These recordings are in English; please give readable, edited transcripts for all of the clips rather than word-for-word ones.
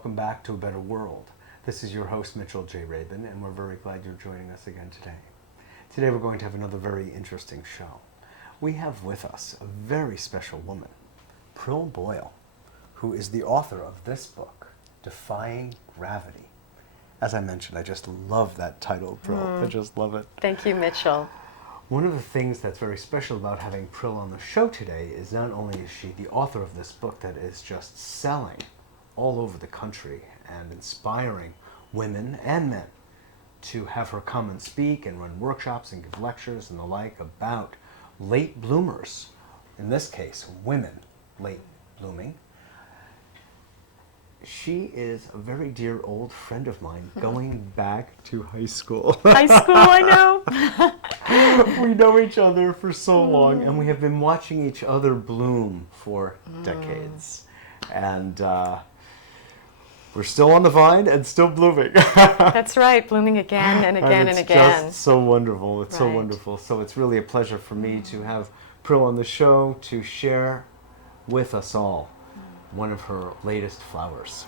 welcome back to A Better World. This is your host, Mitchell J. Rabin, and we're very glad you're joining us again today. Today we're going to have another very interesting show. We have with us a very special woman, Prill Boyle, who is the author of this book, Defying Gravity. As I mentioned, I just love that title, Prill. I just love it. Thank you, Mitchell. One of the things that's very special about having Prill on the show today is not only is she the author of this book that is just selling all over the country and inspiring women and men to have her come and speak and run workshops and give lectures and the like about late bloomers, in this case, women late blooming. She is a very dear old friend of mine going back to high school. High school, I know. We know each other for so long, and we have been watching each other bloom for decades. And we're still on the vine and still blooming. That's right, blooming again and again and again. It's just so wonderful. It's so Right. wonderful. So it's really a pleasure for me to have Prill on the show to share with us all one of her latest flowers.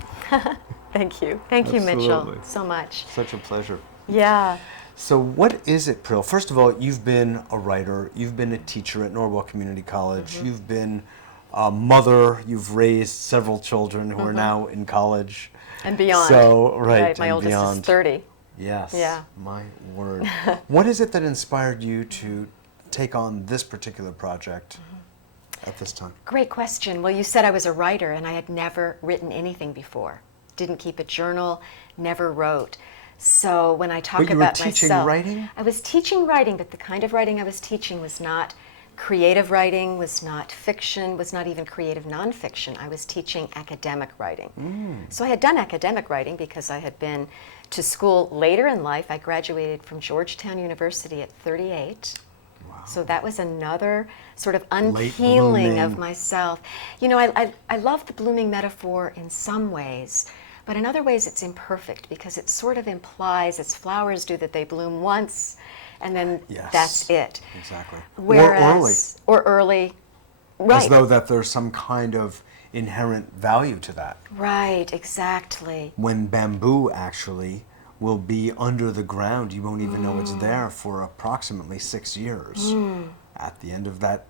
Thank you. Thank you, Mitchell, Absolutely. so much. Such a pleasure. Yeah. So what is it, Prill? First of all, you've been a writer, you've been a teacher at Norwalk Community College, you've been a mother, you've raised several children who are now in college. And beyond. So, right, My and oldest beyond. is 30. Yes, Yeah. my word. What is it that inspired you to take on this particular project at this time? Great question. Well, you said I was a writer, and I had never written anything before. Didn't keep a journal, never wrote. So when I talk But you were about teaching myself, writing? I was teaching writing, but the kind of writing I was teaching was not creative writing, was not fiction, was not even creative nonfiction. I was teaching academic writing. So I had done academic writing because I had been to school later in life. I graduated from Georgetown University at 38. Wow. So that was another sort of Late unpeeling of blooming. myself. You know, I love the blooming metaphor in some ways, but in other ways it's imperfect because it sort of implies, as flowers do, that they bloom once and then Yes. that's it. Exactly. Whereas, or early, early. right. As though that there's some kind of inherent value to that. Right, exactly. When bamboo actually will be under the ground, you won't even know it's there for approximately 6 years. At the end of that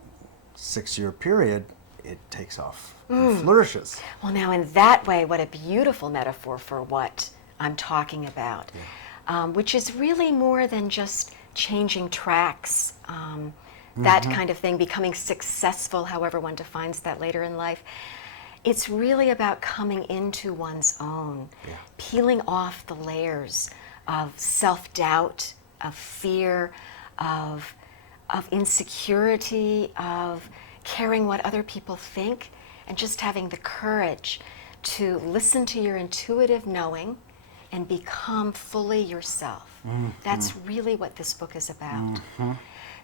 6-year period, it takes off and flourishes. Well, now in that way, what a beautiful metaphor for what I'm talking about, which is really more than just changing tracks, that kind of thing, becoming successful, however one defines that later in life. It's really about coming into one's own, peeling off the layers of self-doubt, of fear, of insecurity, of caring what other people think, and just having the courage to listen to your intuitive knowing and become fully yourself. That's really what this book is about.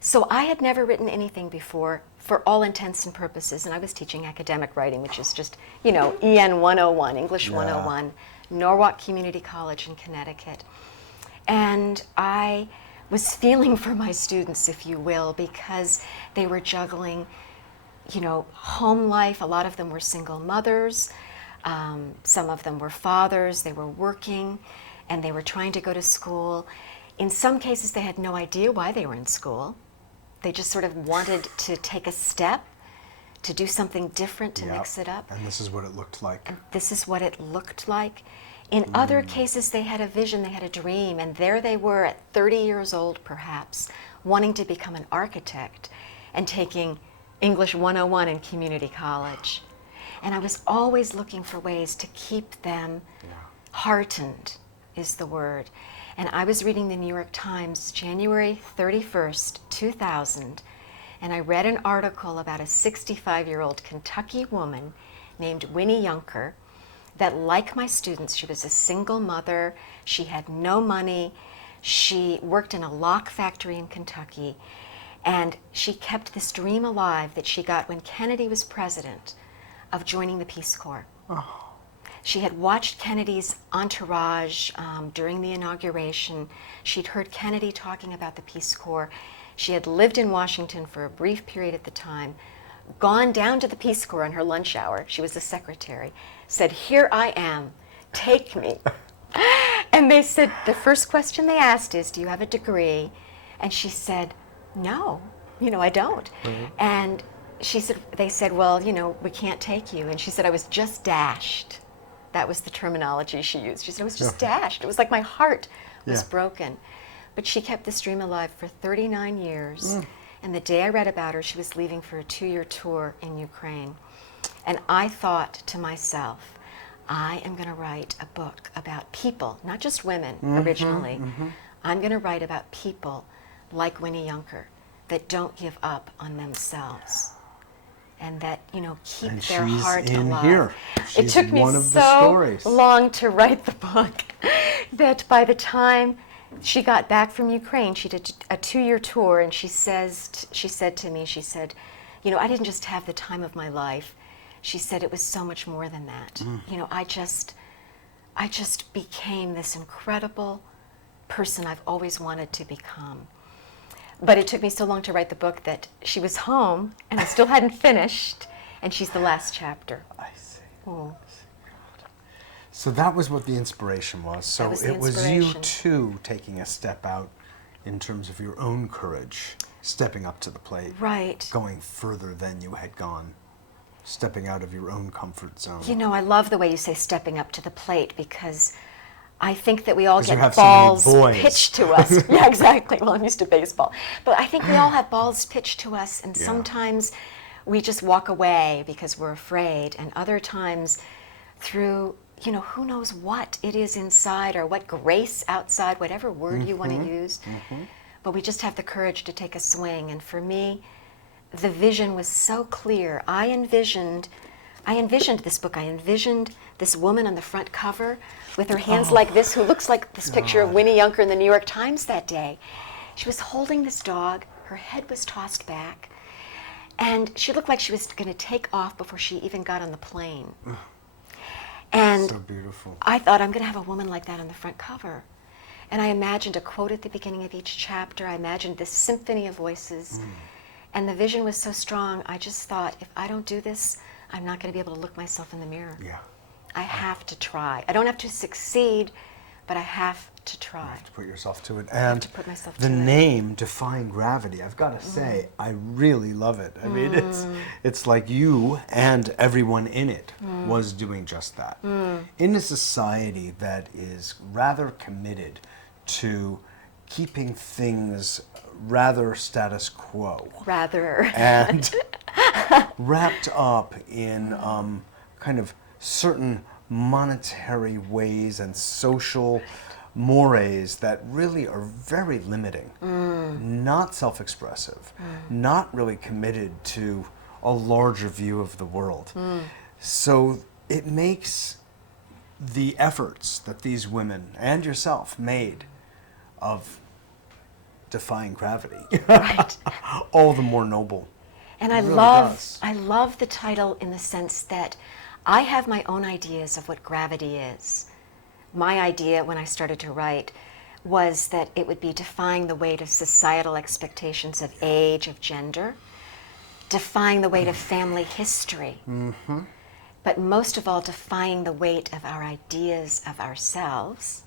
So I had never written anything before for all intents and purposes, and I was teaching academic writing, which is just, you know, EN 101, English 101, Norwalk Community College in Connecticut. And I was feeling for my students, if you will, because they were juggling, you know, home life. A lot of them were single mothers. Some of them were fathers. They were working, and they were trying to go to school. In some cases, they had no idea why they were in school. They just sort of wanted to take a step, to do something different, to mix it up. And this is what it looked like. And this is what it looked like. In other cases, they had a vision, they had a dream, and there they were at 30 years old, perhaps, wanting to become an architect and taking English 101 in community college. And I was always looking for ways to keep them heartened, is the word. And I was reading the New York Times, January 31st, 2000, and I read an article about a 65-year-old Kentucky woman named Winnie Yunker that, like my students, she was a single mother, she had no money, she worked in a lock factory in Kentucky, and she kept this dream alive that she got when Kennedy was president of joining the Peace Corps. She had watched Kennedy's entourage during the inauguration. She'd heard Kennedy talking about the Peace Corps. She had lived in Washington for a brief period at the time, gone down to the Peace Corps on her lunch hour. She was the secretary, said, "Here I am. take me. And they said, the first question they asked is, do you have a degree? And she said, no, I don't. Mm-hmm. And they said, well, we can't take you. And she said, I was just dashed. That was the terminology she used. She said, I was just dashed. It was like my heart was broken. But she kept this dream alive for 39 years. And the day I read about her, she was leaving for a 2-year tour in Ukraine. And I thought to myself, I am going to write a book about people, not just women originally. I'm going to write about people like Winnie Yunker that don't give up on themselves and that, keep And their she's heart in alive. here. It She's took me one of the so stories. long to write the book that by the time she got back from Ukraine, she did a 2-year tour, and she said to me, I didn't just have the time of my life. She said it was so much more than that. I just became this incredible person I've always wanted to become. But it took me so long to write the book that she was home, and I still hadn't finished, and she's the last chapter. I see. Oh. So that was what the inspiration was. So That was the it was you inspiration. too taking a step out in terms of your own courage, stepping up to the plate, Right. going further than you had gone, stepping out of your own comfort zone. I love the way you say stepping up to the plate, because I think that we all 'Cause you get have so many balls boys. pitched to us. Yeah, exactly. Well, I'm used to baseball. But I think we all have balls pitched to us, and sometimes we just walk away because we're afraid, and other times through, who knows what it is inside or what grace outside, whatever word you want to use. But we just have the courage to take a swing. And for me, the vision was so clear. I envisioned this book. I envisioned this woman on the front cover with her hands like this, who looks like this picture of Winnie Yunker in the New York Times that day. She was holding this dog. Her head was tossed back. And she looked like she was going to take off before she even got on the plane. And So beautiful. I thought, I'm going to have a woman like that on the front cover. And I imagined a quote at the beginning of each chapter. I imagined this symphony of voices. And the vision was so strong, I just thought, if I don't do this, I'm not going to be able to look myself in the mirror. Yeah. I have to try. I don't have to succeed, but I have to try. You have to put yourself to it. And to put myself the to it. name, Defying Gravity, I've got to say, I really love it. I mean, it's like you and everyone in it was doing just that. In a society that is rather committed to keeping things rather status quo. Rather. And wrapped up in kind of certain monetary ways and social mores that really are very limiting, not self-expressive, not really committed to a larger view of the world. So it makes the efforts that these women and yourself made of defying gravity Right. all the more noble. And It I really love does. I love the title in the sense that I have my own ideas of what gravity is. My idea when I started to write was that it would be defying the weight of societal expectations of age, of gender, defying the weight of family history, but most of all defying the weight of our ideas of ourselves.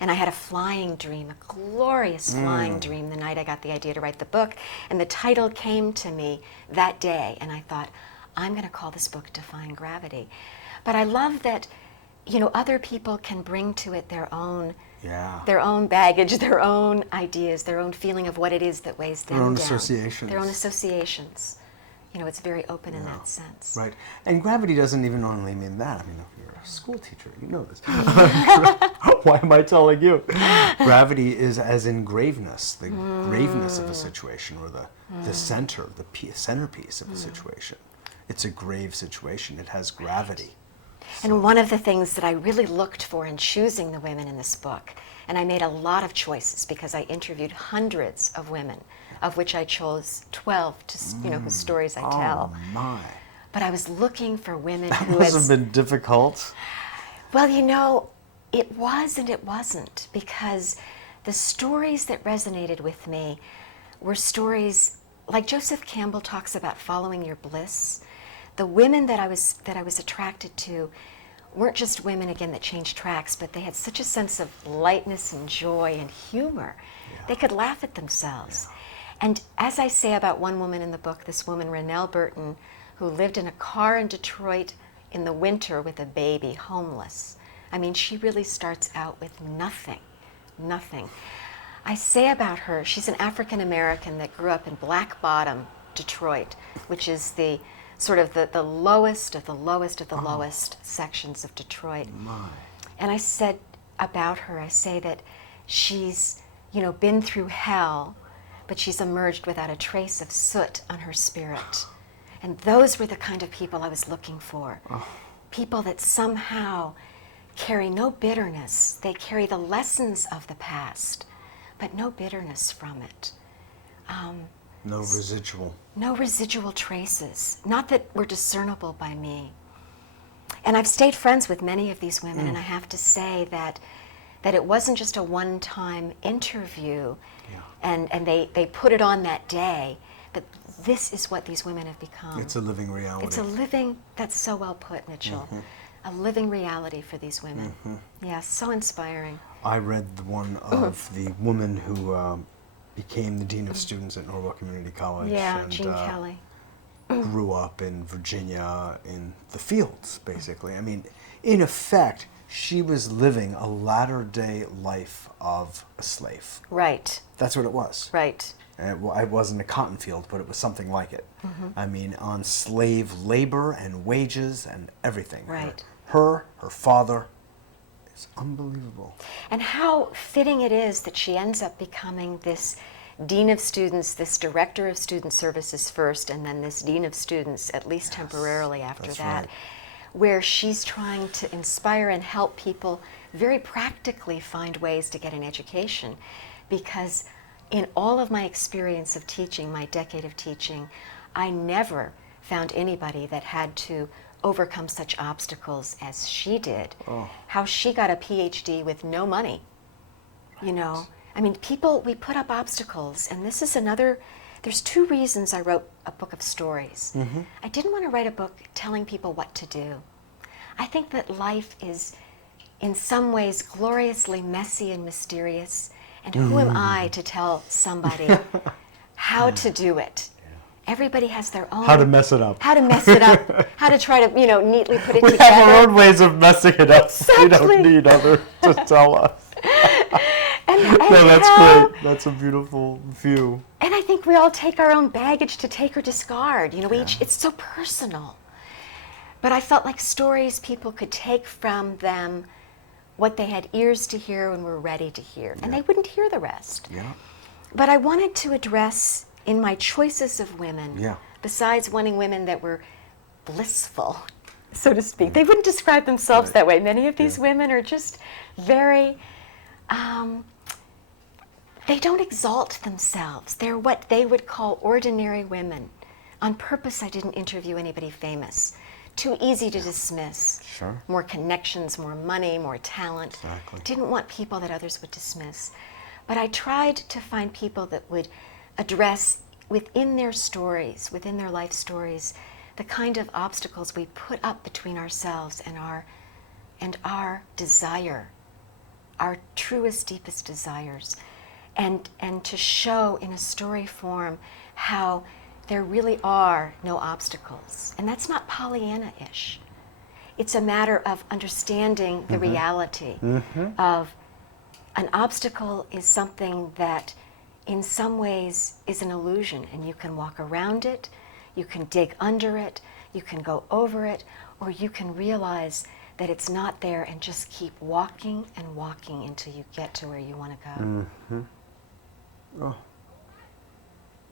And I had a flying dream, a glorious flying dream the night I got the idea to write the book. And the title came to me that day, and I thought, I'm going to call this book Defying Gravity. But I love that, other people can bring to it their own baggage, their own ideas, their own feeling of what it is that weighs them Their own down. associations. Their own assessations. It's very open in that sense. Right. And gravity doesn't even only mean that. I mean, if you're a school teacher, you know this. Why am I telling you? Gravity is as in graveness, the graveness of a situation, or the center, the centerpiece of a situation. It's a grave situation. It has gravity. And one of the things that I really looked for in choosing the women in this book, and I made a lot of choices because I interviewed hundreds of women, of which I chose 12 to, whose stories I tell. Oh my! But I was looking for women That who must have been difficult. Well, it was and it wasn't, because the stories that resonated with me were stories like Joseph Campbell talks about following your bliss. The women that I was attracted to weren't just women, again, that changed tracks, but they had such a sense of lightness and joy and humor. Yeah. They could laugh at themselves. And as I say about one woman in the book, this woman, Renelle Burton, who lived in a car in Detroit in the winter with a baby, homeless. I mean, she really starts out with nothing, nothing. I say about her, she's an African American that grew up in Black Bottom, Detroit, which is the sort of the lowest of the lowest of the lowest sections of Detroit. My. And I said about her, I say that she's, been through hell, but she's emerged without a trace of soot on her spirit. And those were the kind of people I was looking for. People that somehow carry no bitterness. They carry the lessons of the past, but no bitterness from it. No residual. No residual traces, not that were discernible by me. And I've stayed friends with many of these women, and I have to say that it wasn't just a one-time interview, and they put it on that day, but this is what these women have become. It's a living reality. It's a living, that's so well put, Mitchell, a living reality for these women. Yeah, so inspiring. I read the one of the woman who became the Dean of Students at Norwell Community College. Yeah, and, Jean Kelly. grew up in Virginia in the fields, basically. I mean, in effect, she was living a latter-day life of a slave. Right. That's what it was. Right. And it wasn't a cotton field, but it was something like it. I mean, on slave labor and wages and everything. Right. Her father, it's unbelievable. And how fitting it is that she ends up becoming this Dean of Students, this Director of Student Services first, and then this Dean of Students, at least temporarily after that's that, right. where she's trying to inspire and help people very practically find ways to get an education. Because in all of my experience of teaching, my decade of teaching, I never found anybody that had to overcome such obstacles as she did. How she got a PhD with no money, I mean, people, we put up obstacles, and this is another, there's two reasons I wrote a book of stories. I didn't want to write a book telling people what to do. I think that life is, in some ways, gloriously messy and mysterious, and who am I to tell somebody how to do it? Everybody has their own... How to mess it up. How to mess it up. How to try to, neatly put it We together. have our own ways of messing it up. Exactly. We don't need others to tell us. And No, that's how- great. That's a beautiful view. And I think we all take our own baggage to take or discard. We each, it's so personal. But I felt like stories, people could take from them what they had ears to hear and were ready to hear. And they wouldn't hear the rest. Yeah. But I wanted to address, in my choices of women, besides wanting women that were blissful, so to speak. They wouldn't describe themselves that way. Many of these women are just very... they don't exalt themselves. They're what they would call ordinary women. On purpose, I didn't interview anybody famous. Too easy to dismiss. Sure. More connections, more money, more talent. Exactly. Didn't want people that others would dismiss. But I tried to find people that would address within their stories, within their life stories, the kind of obstacles we put up between ourselves and our desire, our truest, deepest desires. And to show in a story form how there really are no obstacles. And that's not Pollyanna-ish. It's a matter of understanding the reality of an obstacle is something that in some ways is an illusion, and you can walk around it, you can dig under it, you can go over it, or you can realize that it's not there and just keep walking and walking until you get to where you want to go. Oh,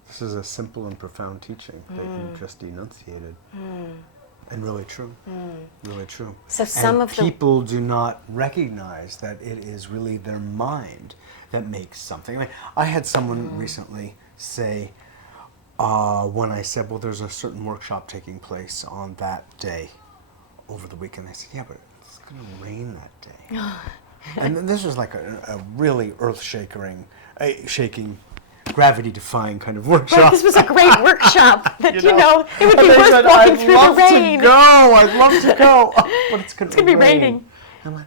this is a simple and profound teaching that you just enunciated. And really true. Really true. So some and of the people do not recognize that it is really their mind that makes something. Like, I had someone recently say, when I said, well, there's a certain workshop taking place on that day over the weekend, they said, yeah, but it's going to rain that day. And then this was like a really earth-shaking gravity-defying kind of workshop. Right, this was a great workshop that, it would be And they worth said, walking through the rain. I'd love to go. Oh, but it's going to be raining. I'm like,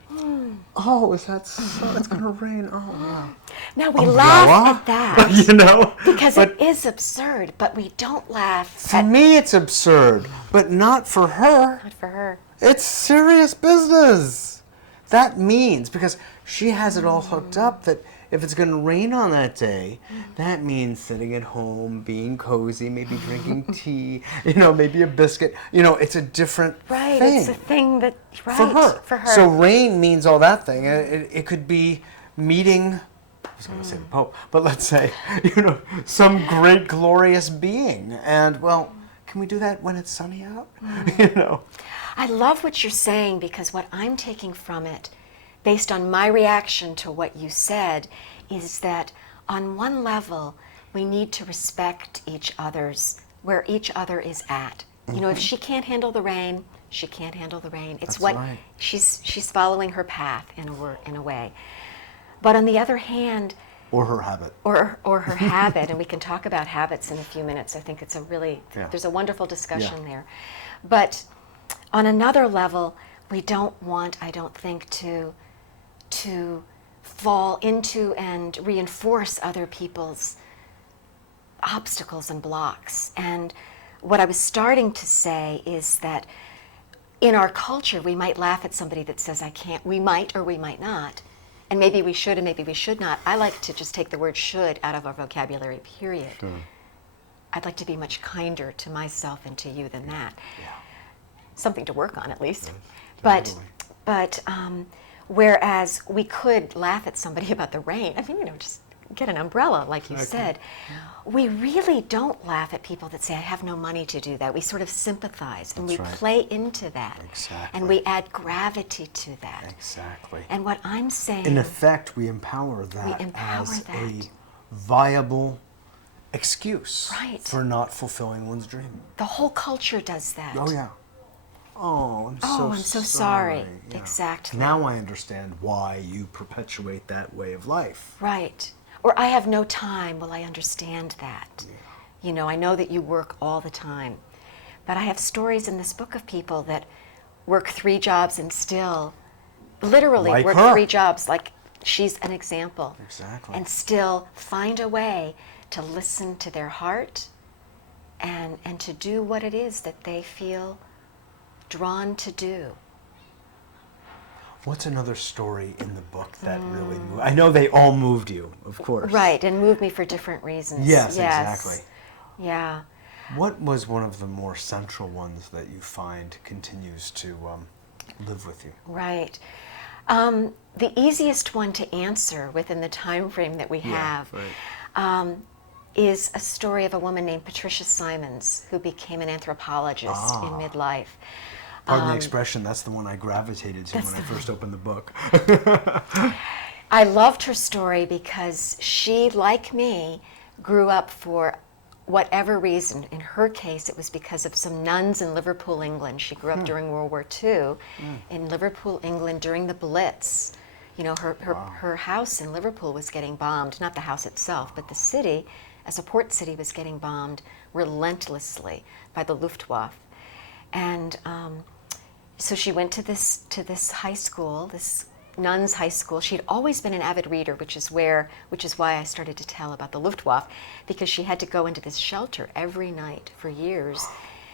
oh, is that so? It's going to rain. Oh, wow. Now we laugh at that. Because but it is absurd, but we don't laugh for me it's absurd, but not for her. Not for her. It's serious business. That means, because she has it all hooked up, that if it's going to rain on that day, that means sitting at home, being cozy, maybe drinking tea, maybe a biscuit. It's a different Right, thing. it's a thing that, right, For her. So rain means all that thing. It could be meeting, I was going to say the Pope, but let's say, some great, glorious being. And, well, can we do that when it's sunny out? I love what you're saying, because what I'm taking from it, based on my reaction to what you said, is that on one level, we need to respect each other's, where each other is at. If she can't handle the rain, she can't handle the rain. It's right. She's following her path in a way. But on the other hand, or her habit. Or her habit, and we can talk about habits in a few minutes. I think it's there's a wonderful discussion there. But on another level, we don't want, I don't think, to fall into and reinforce other people's obstacles and blocks. And what I was starting to say is that in our culture, we might laugh at somebody that says, I can't. We might or we might not. And maybe we should and maybe we should not. I like to just take the word should out of our vocabulary, period. Sure. I'd like to be much kinder to myself and to you than that. Yeah. Something to work on, at least. Yes, but whereas we could laugh at somebody about the rain, just get an umbrella, like you said. We really don't laugh at people that say, I have no money to do that. We sort of sympathize, and we play into that. Exactly. And we add gravity to that. Exactly. And what I'm saying... In effect, we empower that as a viable excuse for not fulfilling one's dream. The whole culture does that. Oh, yeah. Oh, I'm so sorry. Yeah. Exactly. Now I understand why you perpetuate that way of life. Right. Or I have no time. Well, I understand that. Yeah. I know that you work all the time. But I have stories in this book of people that work 3 jobs and still literally like work her. 3 jobs. Like she's an example. Exactly. And still find a way to listen to their heart and to do what it is that they feel drawn to do. What's another story in the book that really moved? I know they all moved you, of course. Right, and moved me for different reasons. Yes, exactly. Yeah. What was one of the more central ones that you find continues to live with you? Right. The easiest one to answer within the time frame that we have is a story of a woman named Patricia Simons, who became an anthropologist in midlife. Pardon the expression, that's the one I gravitated to when I first opened the book. I loved her story because she, like me, grew up for whatever reason. In her case, it was because of some nuns in Liverpool, England. She grew up during World War II in Liverpool, England, during the Blitz. Her house in Liverpool was getting bombed, not the house itself, but the city, as a port city, was getting bombed relentlessly by the Luftwaffe. And so she went to this high school, this nuns' high school. She'd always been an avid reader, which is why I started to tell about the Luftwaffe, because she had to go into this shelter every night for years,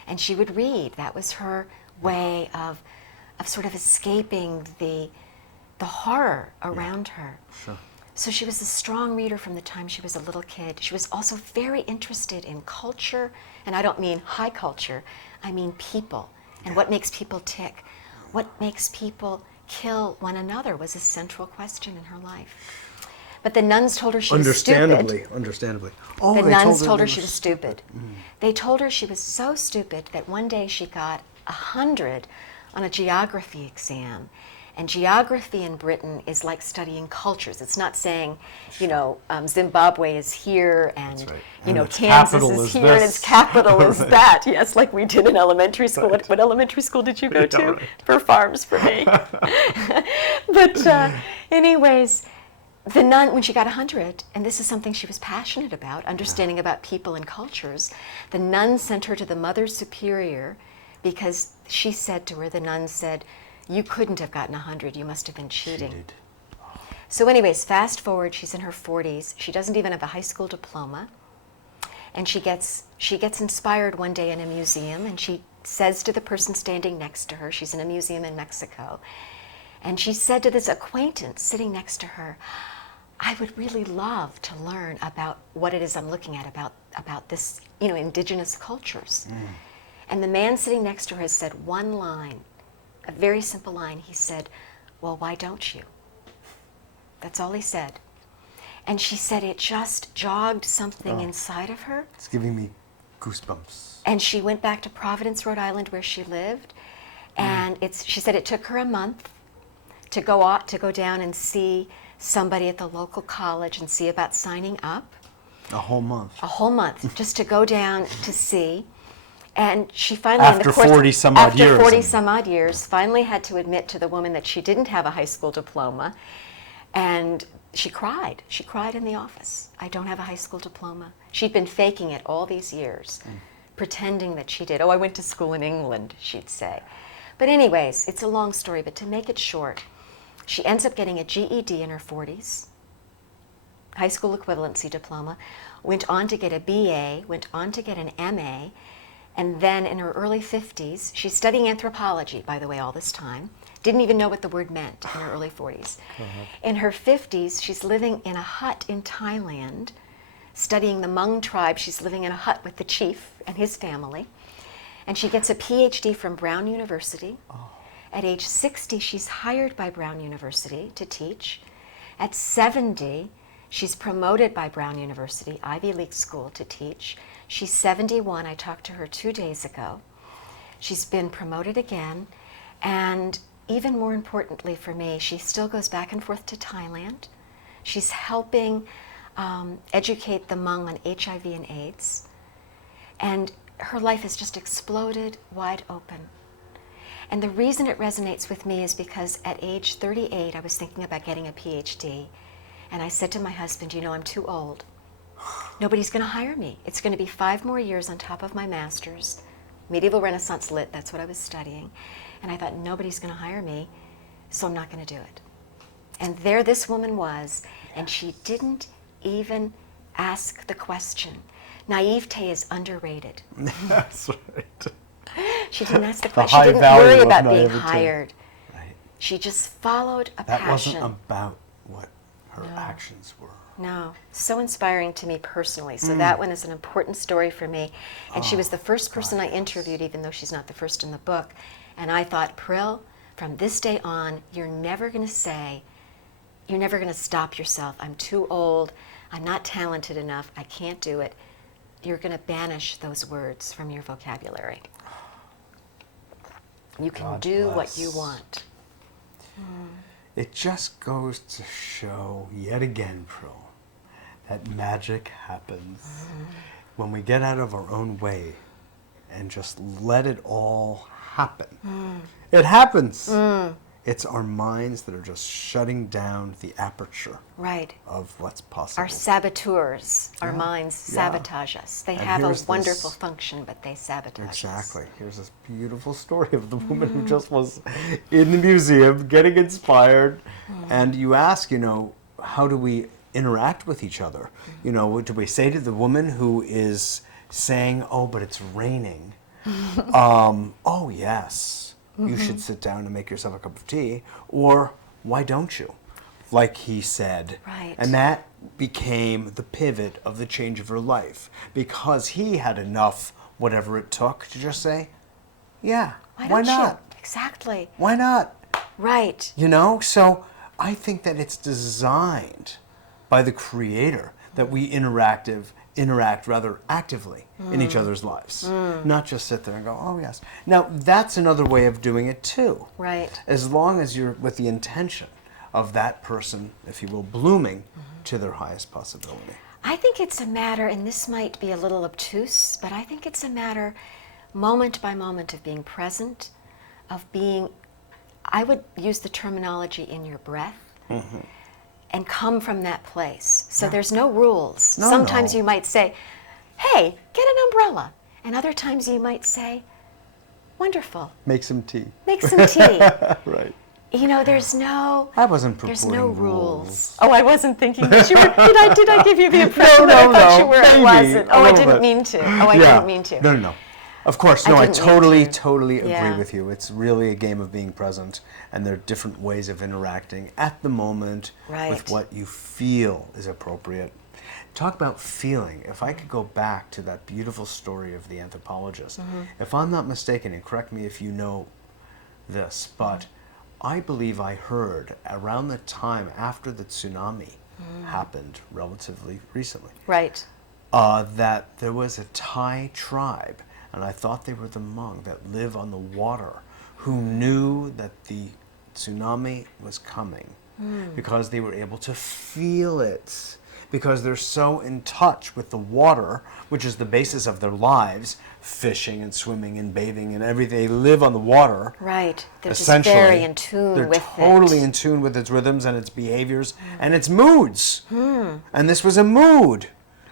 and she would read. That was her way of sort of escaping the horror around her. Sure. So she was a strong reader from the time she was a little kid. She was also very interested in culture, and I don't mean high culture, I mean people, and what makes people tick. What makes people kill one another was a central question in her life. But the nuns told her she was stupid. Understandably. Oh, the nuns told her she was stupid. They told her she was so stupid that one day she got 100 on a geography exam. And geography in Britain is like studying cultures. It's not saying, Zimbabwe is here and, Kansas is here and its capital is that. Yes, like we did in elementary school. Right. What elementary school did you go to? Right. For farms for me. But anyways, the nun, when she got 100, and this is something she was passionate about, understanding about people and cultures, the nun sent her to the Mother Superior because she said to her, the nun said, you couldn't have gotten 100, you must have been cheating. So anyways, fast forward, she's in her 40s. She doesn't even have a high school diploma. And she gets inspired one day in a museum, and she says to the person standing next to her, she's in a museum in Mexico, and she said to this acquaintance sitting next to her, I would really love to learn about what it is I'm looking at, about this, indigenous cultures. And the man sitting next to her has said one line, a very simple line. He said, well, why don't you? That's all he said. And she said it just jogged something inside of her. It's giving me goosebumps. And she went back to Providence, Rhode Island, where she lived. And she said it took her a month to go down and see somebody at the local college and see about signing up. A whole month. A whole month, just to go down to see. And she finally, after 40 some odd years. After 40 some odd years, finally had to admit to the woman that she didn't have a high school diploma. And she cried. She cried in the office. I don't have a high school diploma. She'd been faking it all these years, pretending that she did. Oh, I went to school in England, she'd say. But anyways, it's a long story, but to make it short, she ends up getting a GED in her 40s, high school equivalency diploma, went on to get a BA, went on to get an MA, and then in her early 50s, she's studying anthropology, by the way, all this time, didn't even know what the word meant in her early 40s. In her 50s, she's living in a hut in Thailand, studying the Hmong tribe. She's living in a hut with the chief and his family. And she gets a PhD from Brown University. At age 60, she's hired by Brown University to teach. At 70, she's promoted by Brown University, Ivy League school, to teach. She's 71. I talked to her 2 days ago. She's been promoted again. And even more importantly for me, she still goes back and forth to Thailand. She's helping educate the Hmong on HIV and AIDS. And her life has just exploded wide open. And the reason it resonates with me is because at age 38, I was thinking about getting a PhD. And I said to my husband, I'm too old. Nobody's going to hire me. It's going to be 5 more years on top of my master's. Medieval Renaissance Lit, that's what I was studying. And I thought, nobody's going to hire me, so I'm not going to do it. And there this woman was, and she didn't even ask the question. Naivete is underrated. That's right. She didn't ask the question. She didn't worry about being hired. Right. She just followed a passion. That wasn't about what her actions were. No, so inspiring to me personally. So that one is an important story for me. And she was the first person I interviewed, even though she's not the first in the book. And I thought, Prill, from this day on, you're never going to stop yourself. I'm too old. I'm not talented enough. I can't do it. You're going to banish those words from your vocabulary. You can do what you want. It just goes to show, yet again, Prill, that magic happens when we get out of our own way and just let it all happen. It happens. It's our minds that are just shutting down the aperture of what's possible. Our saboteurs, our minds sabotage us. They have a wonderful function, but they sabotage us. Exactly. Here's this beautiful story of the woman who just was in the museum getting inspired. And you ask, how do we interact with each other? Do we say to the woman who is saying, oh, but it's raining, oh, yes. You should sit down and make yourself a cup of tea, or why don't you? Like he said. Right. And that became the pivot of the change of her life, because he had enough, whatever it took, to just say, yeah, why not? Exactly. Why not? Right. So I think that it's designed by the Creator that we interact rather actively in each other's lives, not just sit there and go, oh yes. Now that's another way of doing it too. Right. As long as you're with the intention of that person, if you will, blooming to their highest possibility. I think it's a matter, and this might be a little obtuse, but I think it's a matter moment by moment of being present, of being, I would use the terminology in your breath, and come from that place. So Yeah. there's no rules. No, Sometimes no. you might say, hey, get an umbrella. And other times you might say, wonderful, Make some tea. make some tea. Right. You know, there's no I wasn't there's purporting no rules. rules. Oh, I wasn't thinking that you were. Did I give you the impression that No, I thought no, you were? maybe, It wasn't. a Oh, I little didn't bit. mean to. Oh, I Yeah. didn't mean to. No, no, no. Of course, I no, I didn't mean totally, to. totally agree Yeah. with you. It's really a game of being present, and there are different ways of interacting at the moment Right. with what you feel is appropriate. Talk about feeling. If I could go back to that beautiful story of the anthropologist, if I'm not mistaken, and correct me if you know this, but I believe I heard around the time after the tsunami happened relatively recently, Right. that there was a Thai tribe, and I thought they were the Hmong, that live on the water, who knew that the tsunami was coming because they were able to feel it, because they're so in touch with the water, which is the basis of their lives, fishing and swimming and bathing and everything. They live on the water. Right. They're just Essentially, very in tune they're with totally it. in tune with its rhythms and its behaviors and its moods. And this was a mood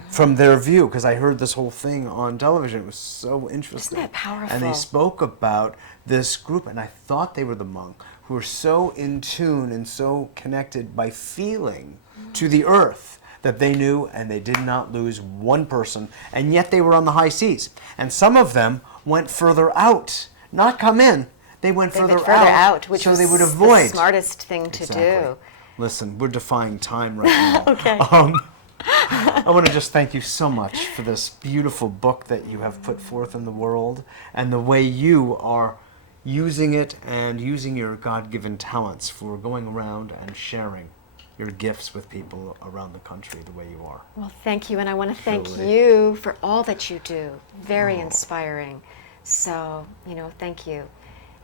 from their view, because I heard this whole thing on television. It was so interesting. Isn't that powerful? And they spoke about this group, and I thought they were the Hmong, who were so in tune and so connected by feeling to the earth that they knew, and they did not lose one person, and yet they were on the high seas. And some of them went further out, not come in. They went They further, went further out, which so was they would avoid. the smartest thing to do. Listen, we're defying time right now. Okay. I want to just thank you so much for this beautiful book that you have put forth in the world, and the way you are using it and using your God-given talents for going around and sharing your gifts with people around the country the way you are. Well, thank you, and I want to thank Truly. you for all that you do. Very inspiring. So, thank you.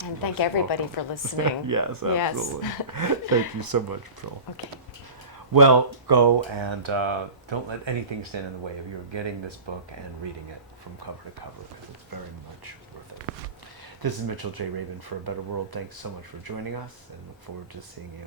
And thank everybody for listening. Yes, absolutely. Thank you so much, Prill. Okay. Well, go and don't let anything stand in the way of your getting this book and reading it from cover to cover, because it's very much worth it. This is Mitchell J. Rabin for A Better World. Thanks so much for joining us, and look forward to seeing you